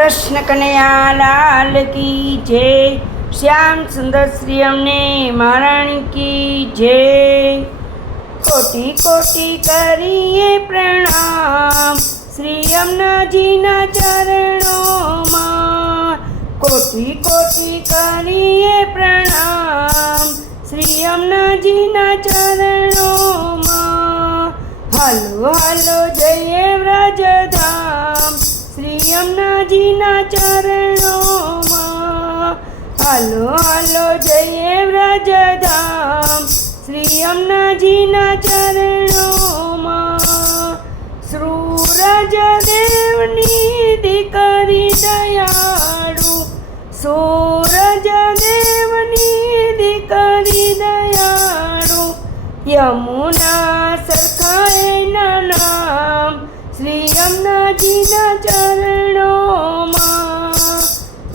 કૃષ્ણ કનૈયા લાલ કી જય. શ્યામ સુંદર શ્રી અમને મહારાણી કી જય. કોટી કોટી કરીએ પ્રણામ શ્રી અમનાજીના ચરણોમાં. કોટી કોટી કરીએ પ્રણામ શ્રી અમનાજીના ચરણોમાં. હાલો હાલો, જઈએ વ્રજધામ. શ્રી અમનાજીના ચરણોમાં હાલો હાલો, જઈએ વ્રજધામ. શ્રી અમનાજીના ચરણોમાં સૂરજ દેવની દીકરી દયાળુ. સૂરજ દેવની દીકરી દયાળુ. યમુના સરખાએના નામ. શ્રી યમુનાજીના ચરણોમાં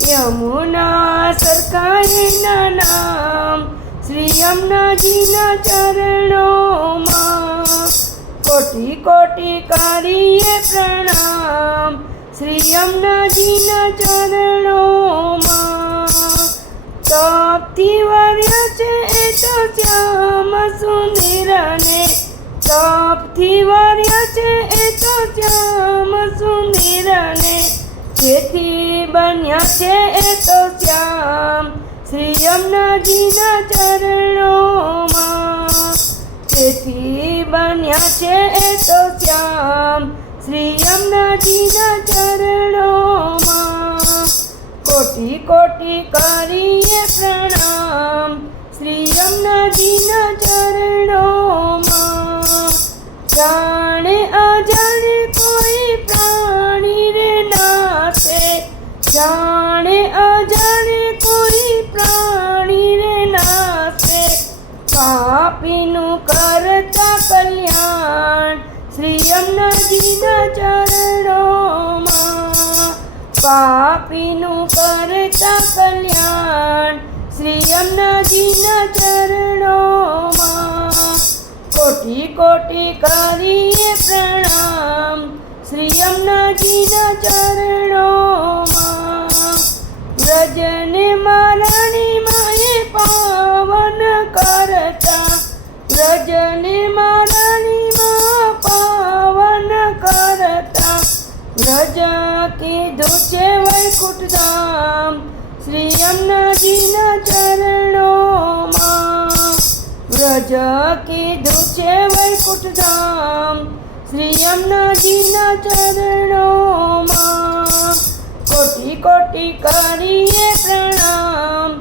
યમુના સરકારના નામ શ્રી યમુનાજીના ચરણોમાં કોટી કોટી કરીએ પ્રણામ શ્રી યમુનાજીના ચરણોમાં તપથી વર્ય છે એ તો શ્યામ સુંદરને, તપથી વર્ય છે જેથી બન્યા છે એ તો શ્યામ. શ્રી યમુનાજીના ચરણોમાં. તેથી બન્યા છે એ તો શ્યામ. શ્રી યમુનાજીના ચરણોમાં. કોટી કોટી કરીએ પ્રણામ. શ્રી યમુનાજીના ચરણોમાં. જાણે પાપીનું કરતા કલ્યાણ શ્રી યમુનાજીના ચરણોમાં. પાપીનું કરતા કલ્યાણ શ્રી યમુનાજીના ચરણોમાં. કોટી કોટી કરીએ પ્રણામ શ્રી યમુનાજીના ચરણોમાં. વ્રજને મારાણી કીધું છે વૈકુંઠ ધામ, શ્રી અન્નજીના ચરણોમાં. વ્રજ કીધું છે વૈકુંઠ ધામ, શ્રી અન્નજીના ચરણોમાં. કોટી કોટી કરીએ પ્રણામ,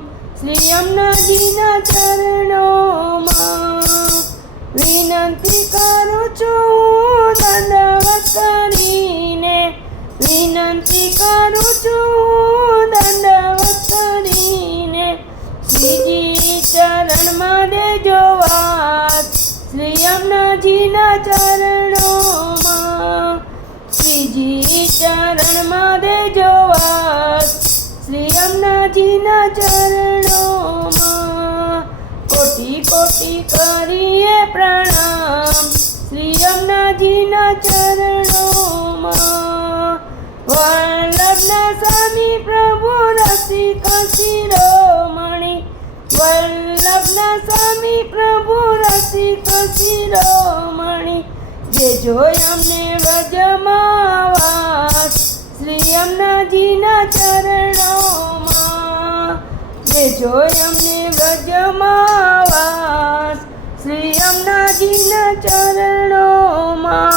શ્રી અન્નજીના ચરણોમાં. વિનંતી કરું છું યમુનાજીના ચરણોમાં, શ્રીજી ચરણમાં દેજો વાત શ્રી અમનાજીના ચરણોમાં, કોટી કોટી કરીએ પ્રણામ. શ્રી અમનાજીના ચરણોમાં, વલ્લભના સ્વામી પ્રભુ રસિક શિરોમણી વલ્લભના સ્વામી પ્રભુ શિરોમણી જે જોઈ અમને વ્રજમાં શ્રી અમનાજીના ચરણોમાં, જે જોઈ અમને વ્રજમાં શ્રી અમનાજીના ચરણોમાં,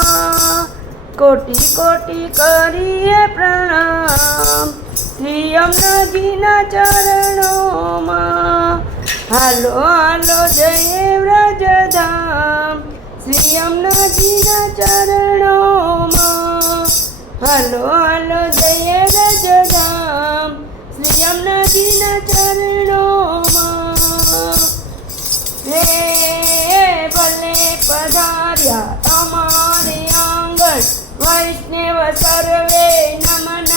કોટી કોટી કરીએ પ્રણામ. શ્રી અમનાજીના ચરણોમાં હાલો હાલો, જય વ્રજધામ. શ્રી અમનાજીના ચરણોમાં. હાલો હાલો, જય વ્રજધામ. શ્રી અમનાજીના ચરણોમાં. ભલે પધાર્યા તમારી આંગણ. વૈષ્ણવ સર્વે નમન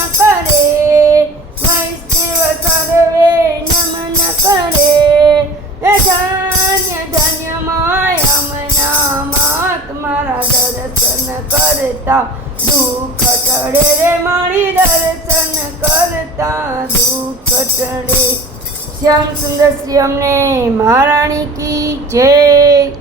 કરતા દુઃખ ટળે રે મારી દર્શન કરતા દુઃખ ટળે શ્યામ સુંદર શ્રી અમને મહારાણી કી જય.